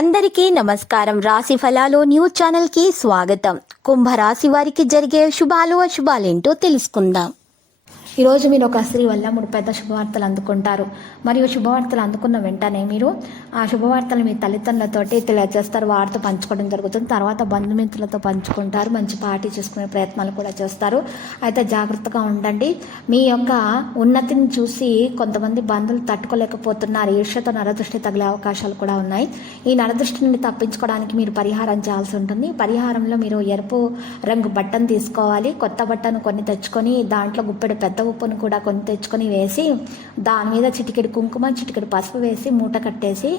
అందరికీ నమస్కారం. రాశి ఫలాలు న్యూస్ ఛానల్ కి స్వాగతం. కుంభరాశి వారికి జరిగే శుభాలు అశుభాలేంటో తెలుసుకుందాం. ఈరోజు మీరు ఒక స్త్రీ వల్ల 3 పెద్ద శుభవార్తలు అందుకుంటారు. మరియు శుభవార్తలు అందుకున్న వెంటనే మీరు ఆ శుభవార్తలు మీ తల్లిదండ్రులతోటి తెలియజేస్తారు. వారితో పంచుకోవడం జరుగుతుంది. తర్వాత బంధుమిత్రులతో పంచుకుంటారు. మంచి పార్టీ చేసుకునే ప్రయత్నాలు కూడా చేస్తారు. అయితే జాగ్రత్తగా ఉండండి. మీ యొక్క ఉన్నతిని చూసి కొంతమంది బంధువులు తట్టుకోలేకపోతున్నారు. ఈర్ష్యతో నరదృష్టి తగిలే అవకాశాలు కూడా ఉన్నాయి. ఈ నరదృష్టి నుండి తప్పించుకోవడానికి మీరు పరిహారం చేయాల్సి ఉంటుంది. పరిహారంలో మీరు ఎరుపు రంగు బట్టను తీసుకోవాలి. కొత్త బట్టను కొన్ని తెచ్చుకొని దాంట్లో గుప్పెడు పెద్ద ఉప్పును కూడా కొన్ని తెచ్చుకొని వేసి దాని మీద చిటికెడు కుంకుమ చిటికెడు పసుపు వేసి మూట కట్టేసి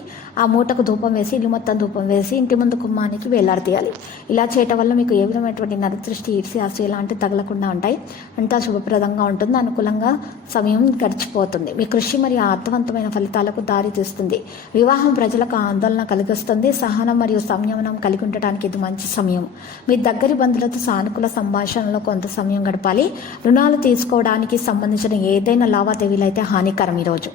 ఆ మూటకు ధూపం వేసి ఇల్లు మొత్తం ధూపం వేసి ఇంటి ముందు కుమ్మానికి వేలాడదీయాలి. ఇలా చేయటం వల్ల మీకు ఏ విధమైనటువంటి నరదృష్టి ఈర్ష్య ఇలాంటివి తగలకుండా ఉంటాయి. అంతా శుభప్రదంగా ఉంటుంది. అనుకూలంగా సమయం గడిచిపోతుంది. మీ కృషి మరియు అర్థవంతమైన ఫలితాలకు దారి తీస్తుంది. వివాహం ప్రజలకు ఆందోళన కలిగిస్తుంది. సహనం మరియు సంయమనం కలిగి ఉండటానికి ఇది మంచి సమయం. మీ దగ్గరి బంధువులతో సానుకూల సంభాషణలో కొంత సమయం గడపాలి. రుణాలు తీసుకోవడానికి సంబంధించిన ఏదైనా లావాదేవీలు అయితే హానికరం. ఈరోజు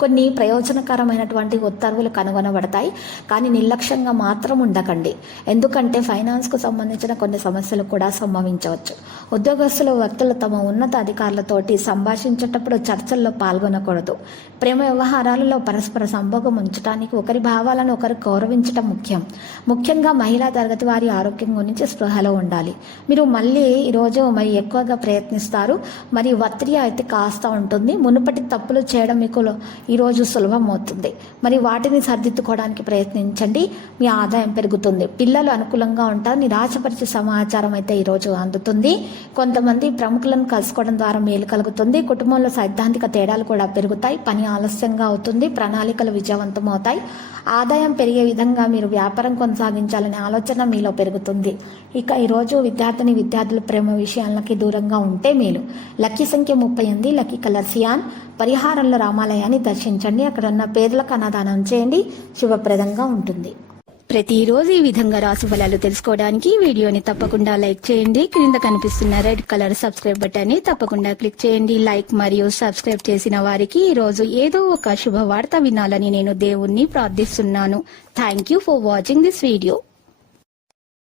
కొన్ని ప్రయోజనకరమైనటువంటి ఉత్తర్వులు కనుగొనబడతాయి. కానీ నిర్లక్ష్యంగా మాత్రం ఉండకండి. ఎందుకంటే ఫైనాన్స్కు సంబంధించిన కొన్ని సమస్యలు కూడా సంభవించవచ్చు. ఉద్యోగస్తులు వ్యక్తులు తమ ఉన్నత అధికారులతోటి సంభాషించేటప్పుడు చర్చల్లో పాల్గొనకూడదు. ప్రేమ వ్యవహారాలలో పరస్పర సంభోగం ఉంచడానికి ఒకరి భావాలను ఒకరు గౌరవించడం ముఖ్యంగా మహిళా తరగతి వారి ఆరోగ్యం గురించి స్పృహలో ఉండాలి. మీరు మళ్ళీ ఈరోజు మరి ఎక్కువగా ప్రయత్నిస్తారు. మరి ఒత్తిడి అయితే కాస్త ఉంటుంది. మునుపటి తప్పులు చేయడం మీకు ఈరోజు సులభం అవుతుంది. మరి వాటిని సరిదిద్దుకోవడానికి ప్రయత్నించండి. మీ ఆదాయం పెరుగుతుంది. పిల్లలు అనుకూలంగా ఉంటారు. నిరాశపరిచే సమాచారం అయితే ఈరోజు అందుతుంది. కొంతమంది ప్రముఖులను కలుసుకోవడం ద్వారా మేలు కలుగుతుంది. కుటుంబంలో సైద్ధాంతిక తేడాలు కూడా పెరుగుతాయి. పని ఆలస్యంగా అవుతుంది. ప్రణాళికలు విజయవంతం అవుతాయి. ఆదాయం పెరిగే విధంగా మీరు వ్యాపారం కొనసాగించాలనే ఆలోచన మీలో పెరుగుతుంది. ఇక ఈరోజు విద్యార్థులు ప్రేమ విషయాలకి దూరంగా ఉంటే మేలు. లక్కీ సంఖ్య 38. Lucky colour cyan. పరిహారంలో రామాలయాన్ని దర్శించండి. అక్కడ ఉన్న పేదలకు అన్నదానం చేయండి. శుభప్రదంగా ఉంటుంది. ప్రతిరోజు ఈ విధంగా రాశి ఫలాలు తెలుసుకోవడానికి వీడియోని తప్పకుండా లైక్ చేయండి. క్రింద కనిపిస్తున్న రెడ్ కలర్ సబ్స్క్రైబ్ బటన్ ని తప్పకుండా క్లిక్ చేయండి. లైక్ మరియు సబ్స్క్రైబ్ చేసిన వారికి ఈ రోజు ఏదో ఒక శుభవార్త వినాలని నేను దేవుణ్ణి ప్రార్థిస్తున్నాను. Thank you for watching this video.